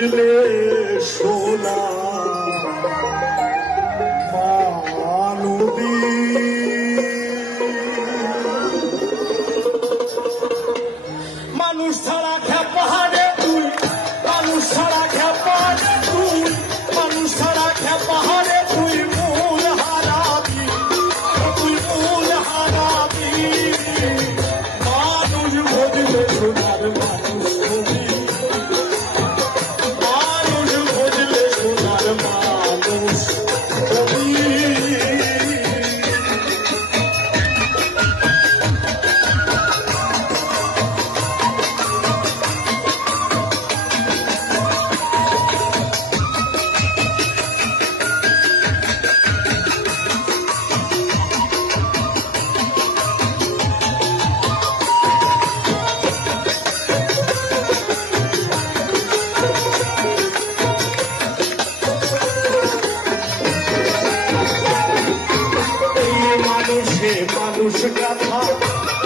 বুঝলে সোনা মানবী মানুষ ছাড়া খেপাহারে তুই মানুষ ছাড়া খেপাহারে তুই মানুষ ছাড়া খেপাহারে তুই মূল হারাবি তুই মূল হারাবি মানুষ বুঝলে সোনার মানুষ তুমি মানুষ বুঝলে সোনার মানুষ তুমি মানুষ কথা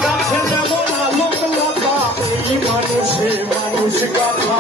গাছে যেমন আলোক লতা এই মানুষে মানুষ কথা